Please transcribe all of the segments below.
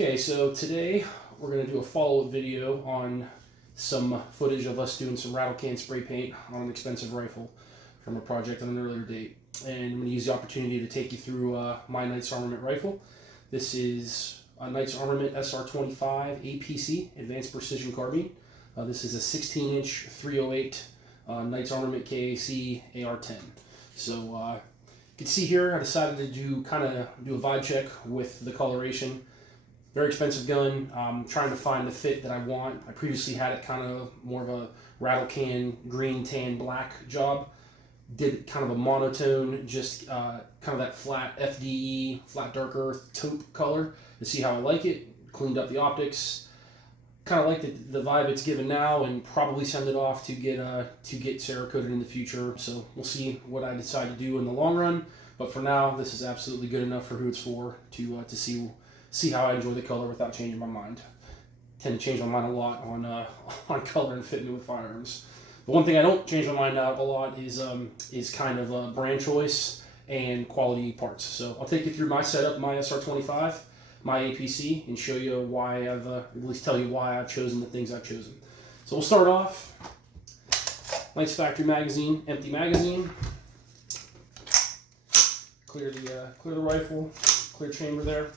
Okay, so today we're going to do a follow-up video on some footage of us doing some rattle can spray paint on an expensive rifle from a project on an earlier date. And I'm going to use the opportunity to take you through my Knights Armament rifle. This is a Knights Armament SR25 APC, Advanced Precision Carbine. This is a 16-inch 308 Knights Armament Kac AR-10. So you can see here I decided to do a vibe check with the coloration. Very expensive gun. Trying to find the fit that I want. I previously had it kind of more of a rattle can green, tan, black job. Did kind of a monotone, just kind of that flat FDE, flat dark earth taupe color to see how I like it. Cleaned up the optics. Kind of like the vibe it's given now, and probably send it off to get cerakoted in the future. So we'll see what I decide to do in the long run. But for now, this is absolutely good enough for who it's for to see how I enjoy the color without changing my mind. I tend to change my mind a lot on color and fitment with firearms. The one thing I don't change my mind out a lot is kind of brand choice and quality parts. So I'll take you through my setup, my SR25, my APC, and show you why at least tell you why I've chosen the things I've chosen. So we'll start off. Nice factory magazine, empty magazine. Clear the rifle, clear chamber there.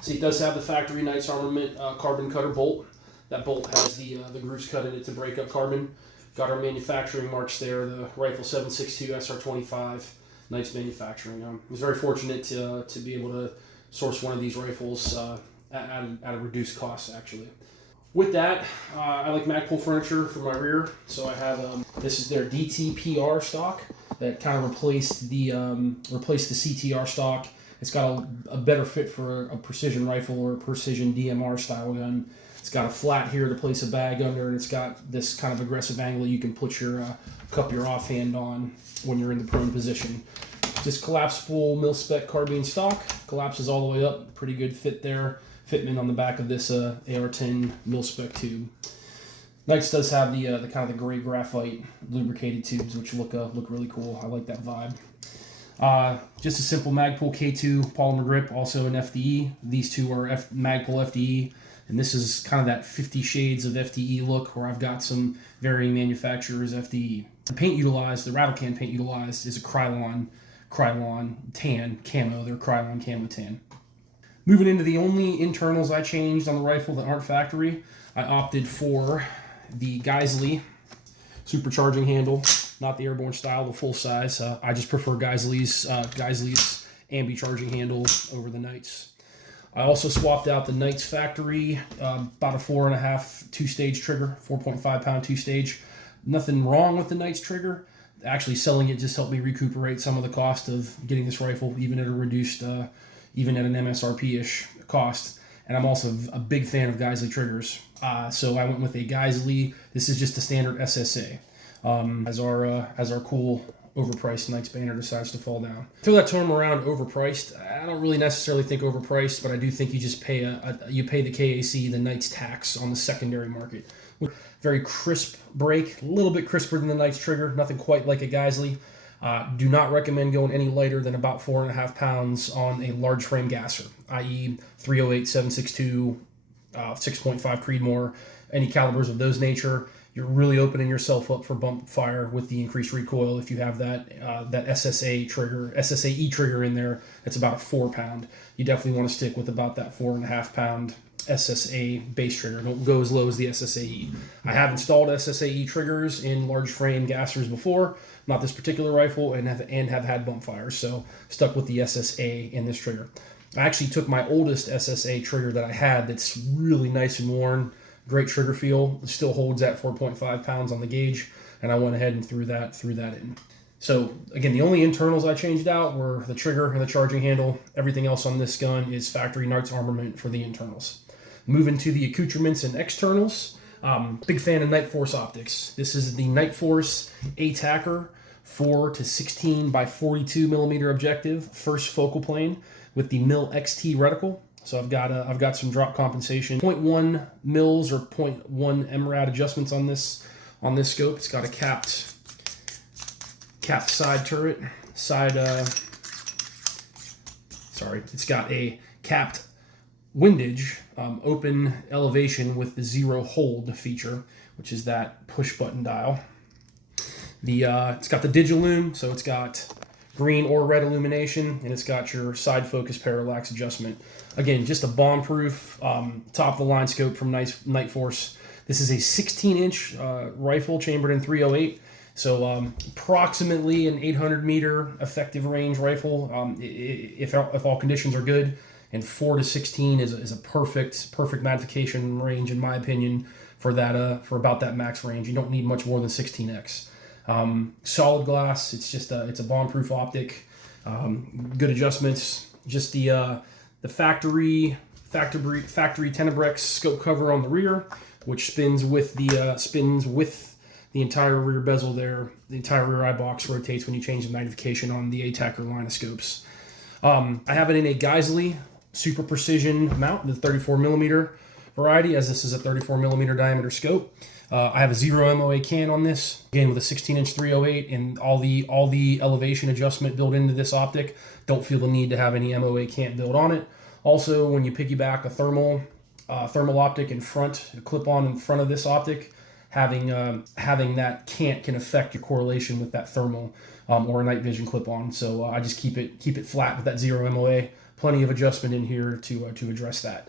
See, it does have the factory Knights Armament carbon cutter bolt. That bolt has the grooves cut in it to break up carbon. Got our manufacturing marks there, the rifle 762 SR25, Knights Manufacturing. I was very fortunate to be able to source one of these rifles at a reduced cost, actually. With that, I like Magpul furniture for my rear, so I have this is their DTPR stock that kind of replaced the CTR stock. It's got a better fit for a precision rifle or a precision DMR style gun. It's got a flat here to place a bag under, and it's got this kind of aggressive angle you can put your cup your offhand on when you're in the prone position. This collapsible mil-spec carbine stock collapses all the way up. Pretty good fit there. Fitment on the back of this AR-10 mil-spec tube. Knights does have the kind of the gray graphite lubricated tubes, which look really cool. I like that vibe. Just a simple Magpul K2 polymer grip, also an FDE. These two are Magpul FDE, and this is kind of that 50 shades of FDE look where I've got some varying manufacturers FDE. The paint utilized, the rattle can paint utilized, is a Krylon tan camo. They're Krylon camo tan. Moving into the only internals I changed on the rifle that aren't factory, I opted for the Geissele supercharging handle. Not the airborne style, the full size. I just prefer Geissele's ambi charging handle over the Knights. I also swapped out the Knights factory, about a 4.5 two-stage trigger, 4.5 pound two-stage. Nothing wrong with the Knights trigger. Actually, selling it just helped me recuperate some of the cost of getting this rifle, even at a reduced, even at an MSRP-ish cost. And I'm also a big fan of Geissele triggers. So I went with a Geissele. This is just a standard SSA. As our cool overpriced Knights banner decides to fall down. Throw that term around overpriced. I don't really necessarily think overpriced, but I do think you just pay you pay the KAC, the Knights tax on the secondary market. Very crisp break, a little bit crisper than the Knights trigger, nothing quite like a Geissele. Do not recommend going any lighter than about 4.5 pounds on a large frame gasser, i.e. 308, 762, 6.5 Creedmoor, any calibers of those nature. You're really opening yourself up for bump fire with the increased recoil if you have that SSAE trigger in there. That's about a 4 pound. You definitely want to stick with about that 4.5 pound SSA base trigger. Don't go as low as the SSAE. I have installed SSAE triggers in large frame gassers before, not this particular rifle, and have had bump fires. So stuck with the SSA in this trigger. I actually took my oldest SSA trigger that I had that's really nice and worn. Great trigger feel. It still holds at 4.5 pounds on the gauge, and I went ahead and threw that in. So again, the only internals I changed out were the trigger and the charging handle. Everything else on this gun is factory Knights Armament for the internals. Moving to the accoutrements and externals. Big fan of Night Force optics. This is the Night Force ATACR 4 to 16 by 42 millimeter objective, first focal plane with the Mil XT reticle. So I've got some drop compensation, 0.1 mils or 0.1 MRAD adjustments on this scope. It's got a capped side turret, it's got a capped windage, open elevation with the 0 hold feature, which is that push button dial. It's got the Digilume, so it's got green or red illumination, and it's got your side focus parallax adjustment. Again, just a bomb-proof, top-of-the-line scope from Night Force. This is a 16-inch rifle chambered in .308, so approximately an 800-meter effective range rifle if all conditions are good. And 4 to 16 is a perfect magnification range, in my opinion, for for about that max range. You don't need much more than 16x. Solid glass. It's a bomb-proof optic. Good adjustments. Just the factory Tenebrex scope cover on the rear, which spins with the entire rear bezel there. The entire rear eye box rotates when you change the magnification on the ATACR line of scopes. I have it in a Geisley super precision mount, the 34 millimeter variety, as this is a 34 millimeter diameter scope. I have a 0 MOA can on this, again with a 16-inch .308, and all the elevation adjustment built into this optic. Don't feel the need to have any MOA cant built on it. Also, when you piggyback a thermal optic in front, a clip-on in front of this optic, having that cant can affect your correlation with that thermal or a night vision clip-on. So I just keep it flat with that 0 MOA. Plenty of adjustment in here to address that.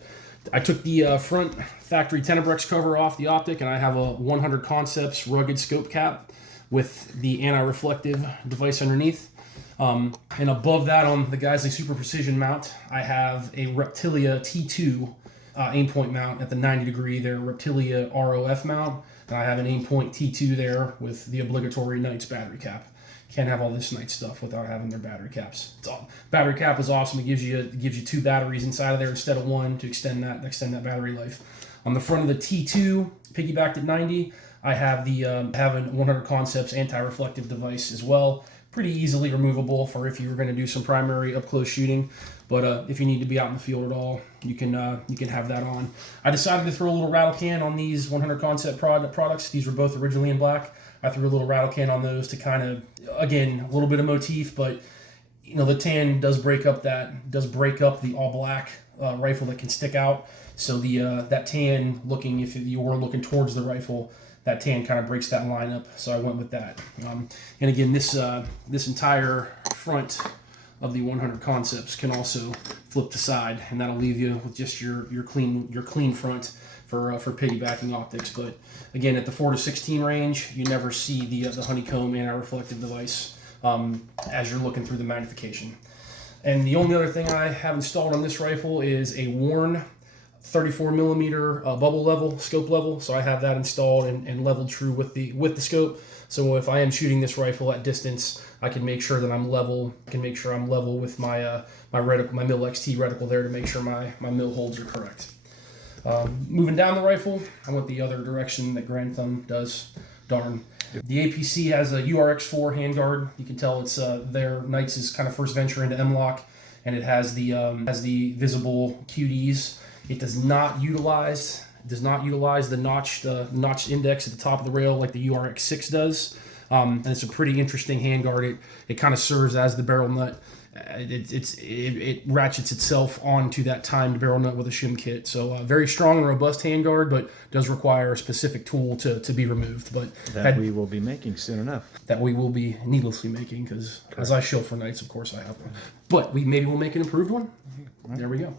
I took the front factory Tenebrex cover off the optic, and I have a 100 Concepts rugged scope cap with the anti-reflective device underneath. And above that, on the Geisley Super Precision mount, I have a Reptilia T2 aim point mount at the 90 degree there, Reptilia ROF mount. And I have an aim point T2 there with the obligatory Knights battery cap. Can't have all this Knight stuff without having their battery caps. Battery cap is awesome. It gives you 2 batteries inside of there instead of 1 to extend that battery life. On the front of the T2, piggybacked at 90, I have have a 100 Concepts anti-reflective device as well. Pretty easily removable for if you were going to do some primary up close shooting. But if you need to be out in the field at all, you can have that on. I decided to throw a little rattle can on these 100 Concept products. These were both originally in black. I threw a little rattle can on those to kind of, again, a little bit of motif, but the tan does break up the all black rifle that can stick out. So that tan looking, if you were looking towards the rifle, that tan kind of breaks that line up. So I went with that. And again, this entire front of the 100 Concepts can also flip to side, and that'll leave you with just your clean front for piggybacking optics. But again, at the 4 to 16 range, you never see the honeycomb anti-reflective device as you're looking through the magnification. And the only other thing I have installed on this rifle is a worn 34 millimeter bubble level, scope level. So I have that installed and leveled true with the scope. So if I am shooting this rifle at distance, I can make sure that I'm level. I can make sure I'm level with my reticle, my Mil XT reticle there, to make sure my mil holds are correct. Moving down the rifle, I went the other direction that Grand Thumb does. Darn. The APC has a URX4 handguard. You can tell it's their Knights' kind of first venture into M-LOK, and it has the visible QDs. It does not utilize the notched index at the top of the rail like the URX6 does. And it's a pretty interesting handguard. It kind of serves as the barrel nut. It ratchets itself onto that timed barrel nut with a shim kit. So very strong and robust handguard, but does require a specific tool to be removed. But that we will be making soon enough. That we will be needlessly making, because as I shill for Knights, of course I have one. But maybe we'll make an improved one. Right. There we go.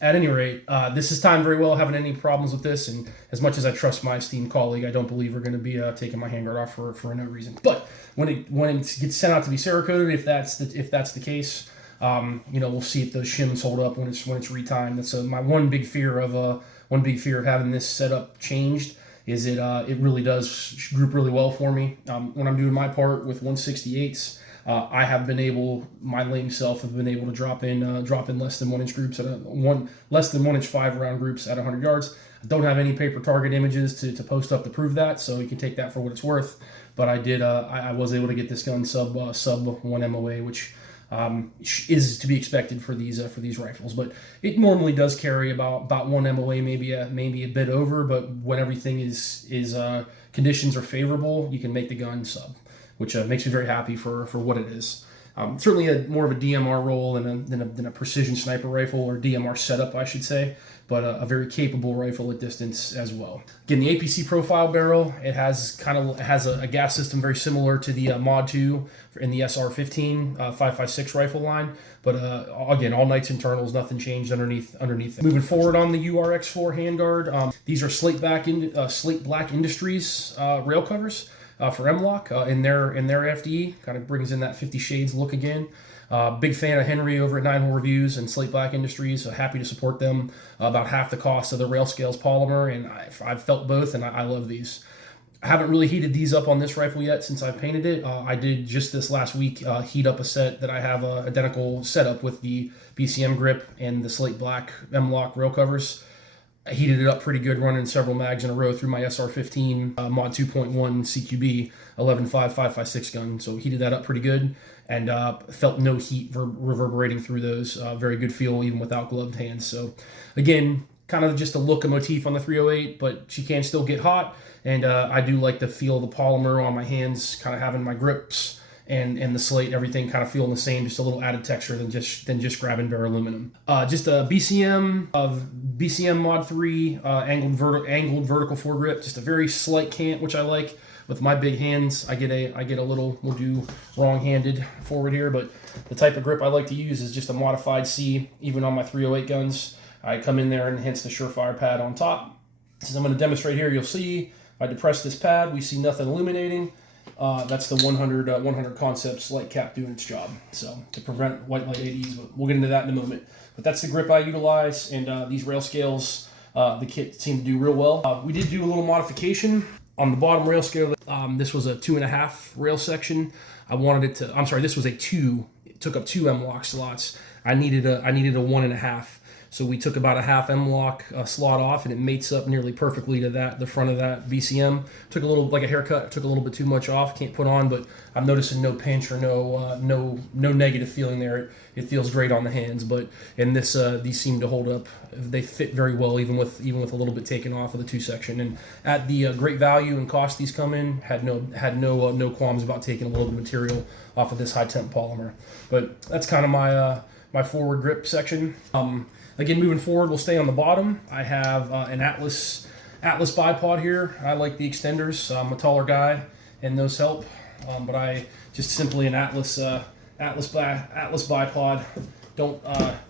At any rate, this is timed very well. Haven't any problems with this, and as much as I trust my esteemed colleague, I don't believe we're going to be taking my handguard off for no reason. But when it gets sent out to be cerakoted, if that's the case, we'll see if those shims hold up when it's retimed. That's my one big fear of having this setup changed. Is it really does group really well for me when I'm doing my part with 168s. I have been able, my lame self have been able to drop in less than 1 inch groups less than 1 inch 5 round groups at 100 yards. I don't have any paper target images to post up to prove that, so you can take that for what it's worth. But I did, I was able to get this gun sub 1 MOA, which is to be expected for these rifles. But it normally does carry about 1 MOA, maybe a bit over. But when everything is conditions are favorable, you can make the gun sub, which makes me very happy for what it is. Certainly more of a DMR role than a precision sniper rifle, or DMR setup, I should say, but a very capable rifle at distance as well. Again, the APC profile barrel, it has a gas system very similar to the Mod 2 in the SR15 5.56 rifle line, but again, all Knights internals, nothing changed underneath. Moving forward on the URX4 handguard, these are Slate Black Industries rail covers for M-Lock in their FDE. Kind of brings in that 50 Shades look again. Big fan of Henry over at 9 Hole Reviews and Slate Black Industries. Happy to support them. About half the cost of the rail scales polymer, and I've felt both, and I love these. I haven't really heated these up on this rifle yet since I've painted it. I did just this last week heat up a set that I have a identical setup with the BCM grip and the Slate Black M-Lock rail covers. I heated it up pretty good, running several mags in a row through my SR15 Mod 2.1 CQB 11.5 5.56 gun. So heated that up pretty good, and felt no heat reverberating through those. Very good feel even without gloved hands. So again, kind of just a look, a motif on the 308, but she can still get hot. And I do like the feel of the polymer on my hands, kind of having my grips and the slate, everything kind of feeling the same, just a little added texture than just grabbing bare aluminum. Just a BCM Mod 3 angled vertical foregrip, just a very slight cant, which I like. With my big hands, I get a little, we'll do wrong-handed forward here, but the type of grip I like to use is just a modified C, even on my 308 guns. I come in there and hence the Surefire pad on top. As I'm going to demonstrate here, you'll see if I depress this pad, we see nothing illuminating. That's the 100 Concepts light cap doing its job. So to prevent white light ADs, but we'll get into that in a moment. But that's the grip I utilize, and these rail scales, the kit seemed to do real well. We did do a little modification on the bottom rail scale. This was a 2.5 rail section. This was a 2. It took up 2 M-Lock slots. I needed a 1.5. So we took about a half M-Lock slot off, and it mates up nearly perfectly to the front of that BCM. Took a little, like a haircut, took a little bit too much off, can't put on, but I'm noticing no pinch or no negative feeling there. It feels great on the hands, but in this, these seem to hold up. They fit very well, even with a little bit taken off of the 2 section. And at the great value and cost these come in, had no qualms about taking a little bit of material off of this high temp polymer. But that's kind of my forward grip section. Again, moving forward, we'll stay on the bottom. I have an Atlas bipod here. I like the extenders. I'm a taller guy, and those help. But I just simply an Atlas bipod.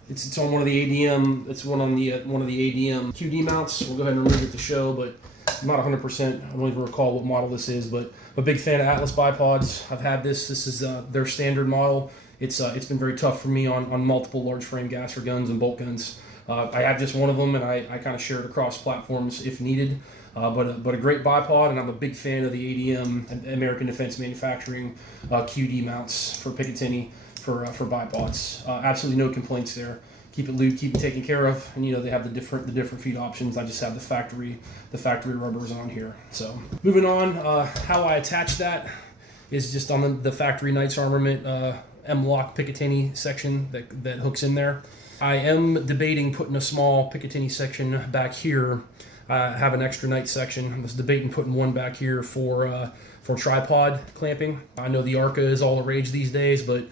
It's on one of the ADM. It's one of the ADM QD mounts. We'll go ahead and remove it to show, but I'm not 100%. I don't even recall what model this is, but a big fan of Atlas bipods. I've had this. This is their standard model. It's been very tough for me on multiple large frame gasser guns and bolt guns. I have just one of them, and I kind of share it across platforms if needed. But a great bipod, and I'm a big fan of the ADM, American Defense Manufacturing QD mounts for Picatinny for bipods. Absolutely no complaints there. Keep it lubed, keep it taken care of, and they have the different feed options. I just have the factory rubbers on here. So moving on, how I attach that is just on the factory Knights Armament M-Lock Picatinny section that hooks in there. I am debating putting a small Picatinny section back here. I have an extra Knights section. I was debating putting one back here for tripod clamping. I know the Arca is all the rage these days, but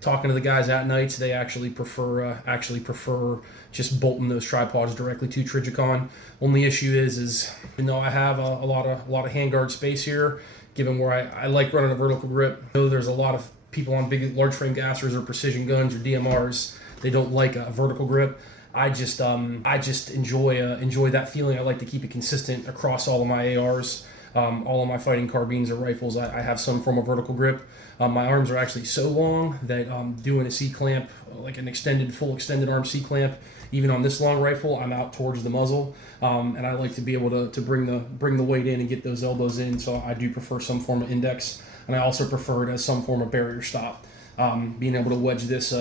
talking to the guys at Knights, they actually prefer just bolting those tripods directly to Trijicon. Only issue is even though I have a lot of handguard space here, given where I like running a vertical grip, I know there's a lot of people on big large frame gassers or precision guns or DMRs, they don't like a vertical grip. I just enjoy that feeling. I like to keep it consistent across all of my ARs, all of my fighting carbines or rifles. I have some form of vertical grip. My arms are actually so long that doing a C-clamp, like an full extended arm C-clamp, even on this long rifle, I'm out towards the muzzle, and I like to be able to bring the weight in and get those elbows in. So I do prefer some form of index. And I also prefer it as some form of barrier stop. Being able to wedge this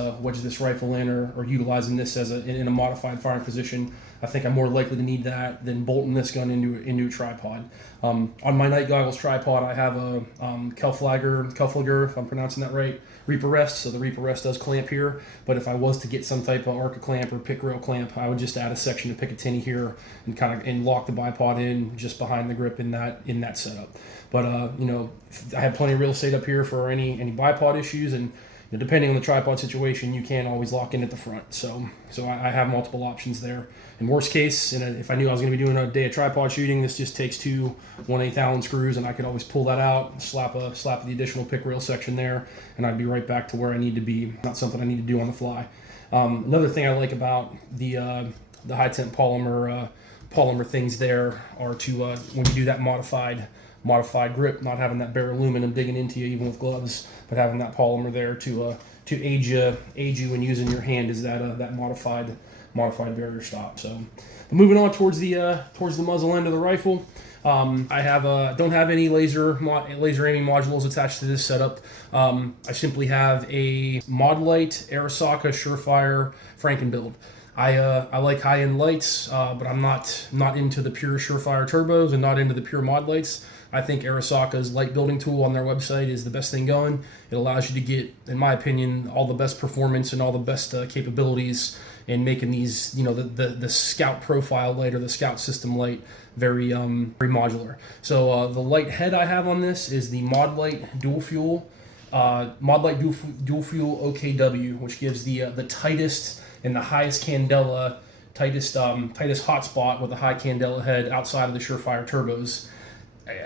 rifle in or utilizing this in a modified firing position, I think I'm more likely to need that than bolting this gun into a tripod. On my night goggles tripod, I have a Kelflager, if I'm pronouncing that right, Reaper rest. So the Reaper rest does clamp here, but if I was to get some type of Arca clamp or pick rail clamp, I would just add a section of Picatinny here and lock the bipod in just behind the grip in that setup. But I have plenty of real estate up here for any bipod issues, and depending on the tripod situation, you can always lock in at the front. So I have multiple options there. In worst case, if I knew I was going to be doing a day of tripod shooting, this just takes two 1/8 Allen screws, and I could always pull that out, slap the additional pick rail section there, and I'd be right back to where I need to be. Not something I need to do on the fly. Another thing I like about the high temp polymer things there are to when you do that modified grip, not having that bare aluminum digging into you even with gloves, but having that polymer there to aid you when using your hand is that modified barrier stop. So, but moving on towards the muzzle end of the rifle, I don't have any laser aiming modules attached to this setup. I simply have a Modlite Arasaka Surefire Frankenbuild. I like high-end lights, but I'm not into the pure Surefire turbos and not into the pure mod lights. I think Arasaka's light building tool on their website is the best thing going. It allows you to get, in my opinion, all the best performance and all the best capabilities in making these, the Scout profile light or the Scout system light very modular. So the light head I have on this is the Modlite dual fuel OKW, which gives the tightest and the highest candela, tightest hotspot with a high candela head outside of the Surefire turbos.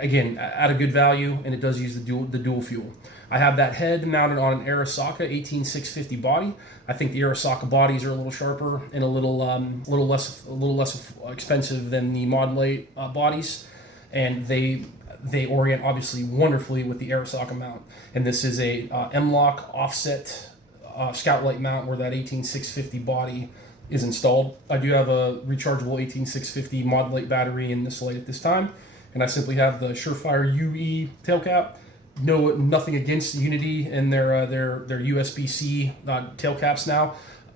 Again, at a good value, and it does use the dual fuel. I have that head mounted on an Arasaka 18650 body. I think the Arasaka bodies are a little sharper and a little less expensive than the Modlite bodies, and they orient obviously wonderfully with the Arasaka mount. And this is a M-Lock offset Scout Light mount where that 18650 body is installed. I do have a rechargeable 18650 Modlite battery in this light at this time, and I simply have the Surefire UE tail cap. Nothing against Unity and their USB-C tail caps now.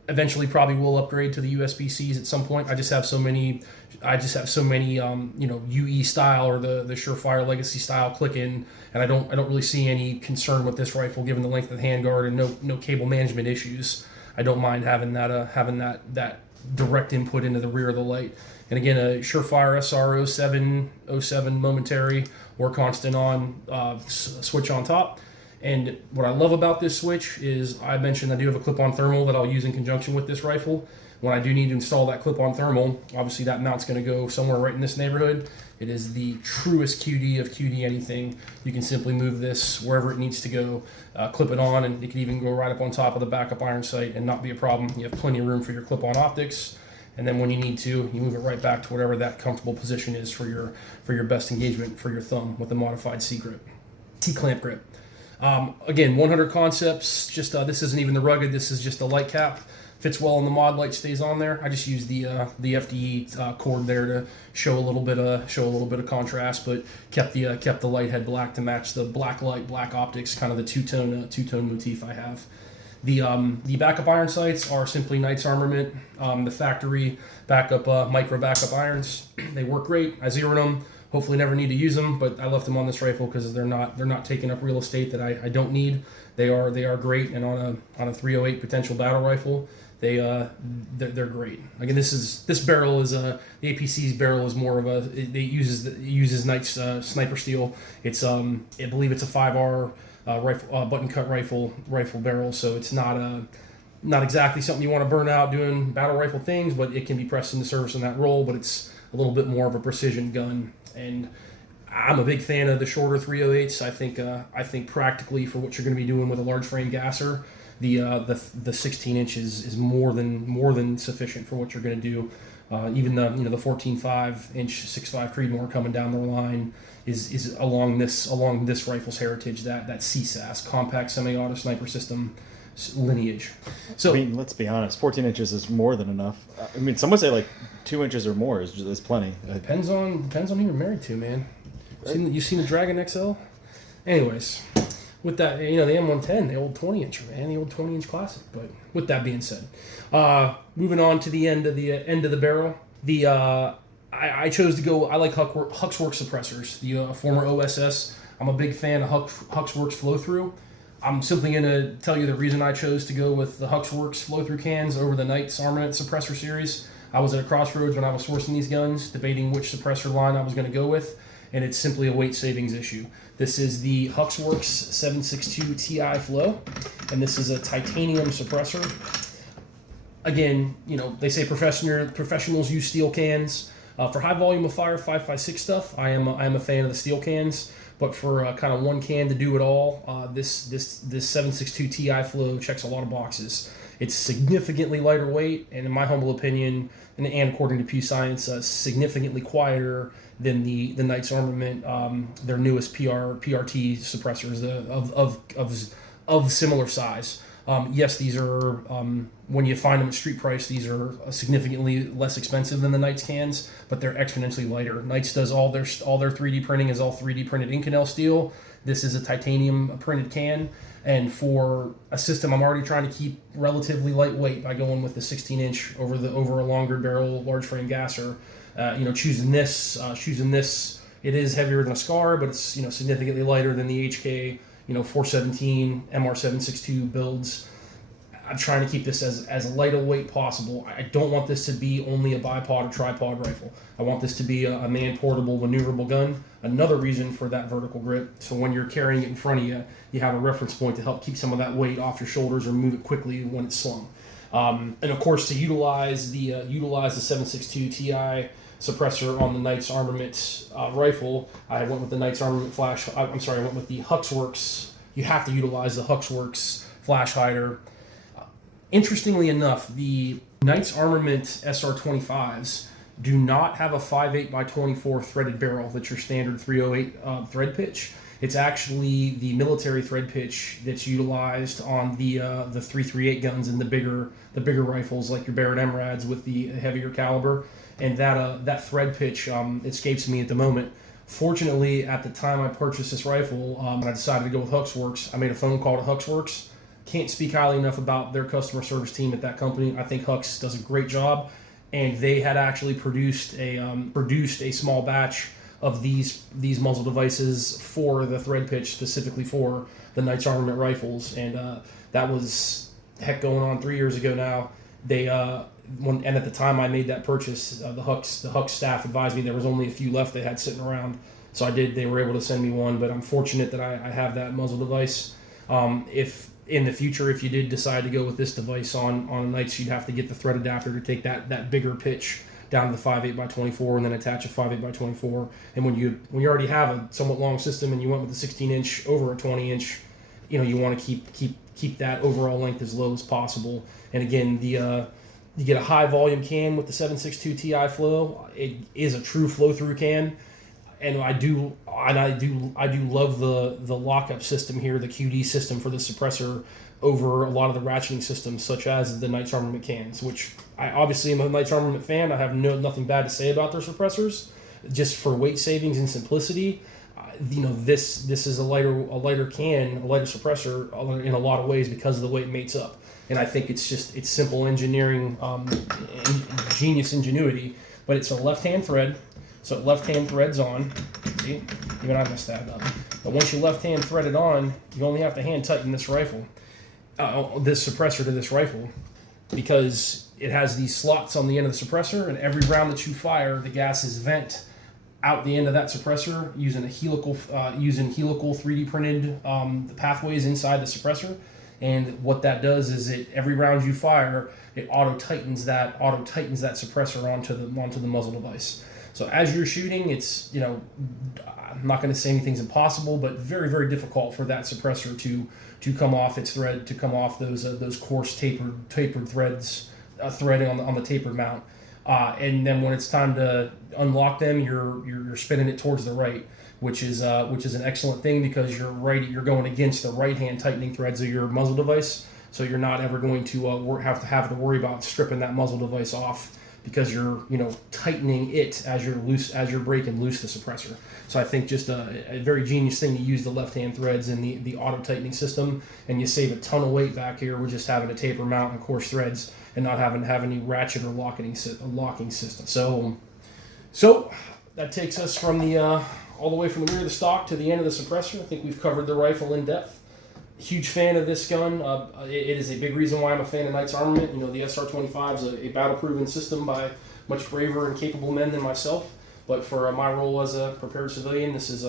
Eventually, probably will upgrade to the USB-Cs at some point. I just have so many UE style or the Surefire Legacy style click in, and I don't really see any concern with this rifle given the length of the handguard and no cable management issues. I don't mind having that direct input into the rear of the light. And again, a Surefire SR 07 momentary or constant on switch on top. And what I love about this switch is I mentioned I do have a clip-on thermal that I'll use in conjunction with this rifle. When I do need to install that clip-on thermal, obviously that mount's going to go somewhere right in this neighborhood. It is the truest QD of QD anything. You can simply move this wherever it needs to go, clip it on, and it can even go right up on top of the backup iron sight and not be a problem. You have plenty of room for your clip-on optics. And then when you need to, you move it right back to whatever that comfortable position is for your best engagement for your thumb with a modified C-clamp grip. Again, 100 concepts. Just this isn't even the rugged. This is just the light cap. Fits well on the mod light, stays on there. I just use the FDE cord there to show a little bit of contrast, but kept the light head black to match the black light, black optics, kind of the two-tone motif I have. The backup iron sights are simply Knights Armament, the factory micro backup irons. They work great. I zeroed them. Hopefully never need to use them, but I left them on this rifle because they're not taking up real estate that I don't need. They are great, and on a 308 potential battle rifle, they're great. Again, this barrel is the APC's barrel is more of it uses Knights sniper steel. It's I believe it's a 5R rifle button cut rifle barrel, so it's not exactly something you want to burn out doing battle rifle things, but it can be pressed into service in that role. But it's a little bit more of a precision gun, and I'm a big fan of the shorter 308s. I think practically for what you're going to be doing with a large frame gasser, the 16 inches is more than sufficient for what you're going to do. Even the 14.5 inch 6.5 Creedmoor coming down the line is along this rifle's heritage, that CSAS, compact semi-auto sniper system lineage. So I mean, let's be honest, 14 inches is more than enough. I mean, some would say like 2 inches or more is plenty. Depends on who you're married to, man. You seen the Dragon XL? Anyways, with that, the M110, the old 20 incher, man, the old 20 inch classic. But with that being said, moving on to the end of the barrel, I chose to go. I like Huxworks suppressors. The former OSS. I'm a big fan of Huxworks flow through. I'm simply going to tell you the reason I chose to go with the Huxworks flow through cans over the Knights Armament suppressor series. I was at a crossroads when I was sourcing these guns, debating which suppressor line I was going to go with, and it's simply a weight savings issue. This is the Huxworks 762 Ti Flow, and this is a titanium suppressor. Again, they say professionals use steel cans. For high volume of fire 5.56 stuff, I am a fan of the steel cans. But for kind of one can to do it all, this 762 Ti Flow checks a lot of boxes. It's significantly lighter weight, and in my humble opinion, and according to Pew Science, significantly quieter than the Knights Armament, their newest PRT suppressors of similar size. Yes, these are, when you find them at street price, these are significantly less expensive than the Knights cans, but they're exponentially lighter. Knights does all their 3D printing is all 3D printed Inconel steel. This is a titanium printed can, and for a system I'm already trying to keep relatively lightweight by going with the 16-inch over a longer barrel large frame gasser. Choosing this, it is heavier than a Scar, but it's significantly lighter than the HK 417 MR762 builds. I'm trying to keep this as light a weight possible. I don't want this to be only a bipod or tripod rifle. I want this to be a man-portable, maneuverable gun. Another reason for that vertical grip, so when you're carrying it in front of you, you have a reference point to help keep some of that weight off your shoulders or move it quickly when it's slung. And of course, to utilize the 762 Ti suppressor on the Knights Armament rifle, I went with the Knights Armament flash. I went with the Huxworks. You have to utilize the Huxworks flash hider. Interestingly enough, the Knights Armament SR25s do not have a 5.8x24 threaded barrel that's your standard 308 thread pitch. It's actually the military thread pitch that's utilized on the 338 guns and the bigger rifles like your Barrett MRADs with the heavier caliber. And that thread pitch escapes me at the moment. Fortunately, at the time I purchased this rifle, and I decided to go with Huxworks, I made a phone call to Huxworks. Can't speak highly enough about their customer service team at that company. I think Hux does a great job, and they had actually produced a small batch of these muzzle devices for the thread pitch, specifically for the Knights Armament rifles, and that was going on 3 years ago now. And at the time I made that purchase, the Hux staff advised me there was only a few left they had sitting around, so they were able to send me one. But I'm fortunate that I have that muzzle device. If in the future, if you did decide to go with this device on Knights, you'd have to get the thread adapter to take that bigger pitch down to the 5.8x24 and then attach a 5.8x24. And when you already have a somewhat long system and you went with the 16-inch over a 20-inch, you want to keep that overall length as low as possible. And again, you get a high volume can with the 762 Ti Flow. It is a true flow through can, and I do love the lockup system here, the QD system for the suppressor over a lot of the ratcheting systems, such as the Knights Armament cans, which I obviously am a Knights Armament fan. I have nothing bad to say about their suppressors. Just for weight savings and simplicity, this is a lighter can, a lighter suppressor in a lot of ways because of the way it mates up. And I think it's simple engineering, genius ingenuity, but it's a left-hand thread, so left-hand threads on. See, even I messed that up. But once you left-hand thread it on, you only have to hand tighten this rifle, this suppressor to this rifle, because it has these slots on the end of the suppressor, and every round that you fire, the gas is vent out the end of that suppressor using helical 3D printed the pathways inside the suppressor. And what that does is every round you fire, it auto tightens that suppressor onto the muzzle device. So as you're shooting, it's I'm not going to say anything's impossible, but very, very difficult for that suppressor to come off its thread, to come off those coarse tapered threads, threading on the tapered mount. And then when it's time to unlock them, you're spinning it towards the right, which is an excellent thing because you're going against the right hand tightening threads of your muzzle device, so you're not ever going to have to worry about stripping that muzzle device off because you're tightening it as you're breaking loose the suppressor. So I think just a very genius thing to use the left hand threads in the auto tightening system, and you save a ton of weight back here with just having a taper mount and coarse threads. and not having to have any ratchet or locking system. So that takes us from the all the way from the rear of the stock to the end of the suppressor. I think we've covered the rifle in depth. Huge fan of this gun. It is a big reason why I'm a fan of Knight's Armament. You know, the SR25 is a battle-proven system by much braver and capable men than myself. But for my role as a prepared civilian, this is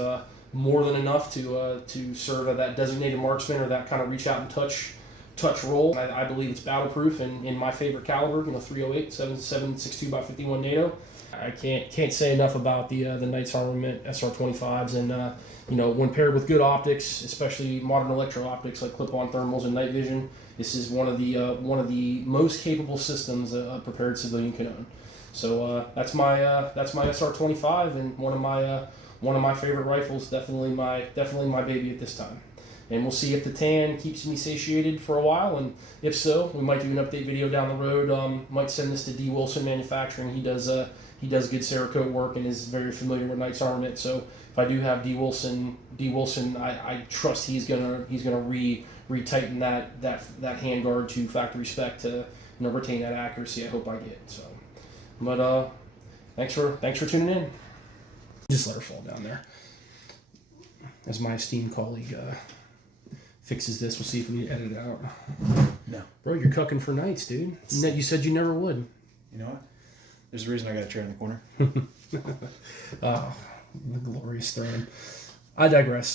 more than enough to serve at that designated marksman or that kind of reach out and touch role. I believe it's battle-proof and in my favorite caliber, 308, 7.62 by 51 NATO. I can't say enough about the Knight's Armament SR25s, and when paired with good optics, especially modern electro optics like clip-on thermals and night vision, this is one of the most capable systems a prepared civilian can own. So that's my SR25 and one of my favorite rifles. Definitely my baby at this time. And we'll see if the tan keeps me satiated for a while, and if so, we might do an update video down the road. Might send this to D. Wilson Manufacturing. He does good cerakote work and is very familiar with Knight's Armament. So if I do have D. Wilson, I trust he's gonna retighten that handguard to factory spec to retain that accuracy. I hope I get so. But thanks for tuning in. Just let her fall down there. As my esteemed colleague fixes this, we'll see if we need to edit it out. No. Bro, you're cucking for nights, dude. You said you never would. You know what? There's a reason I got a chair in the corner. Oh, the glorious throne. I digress.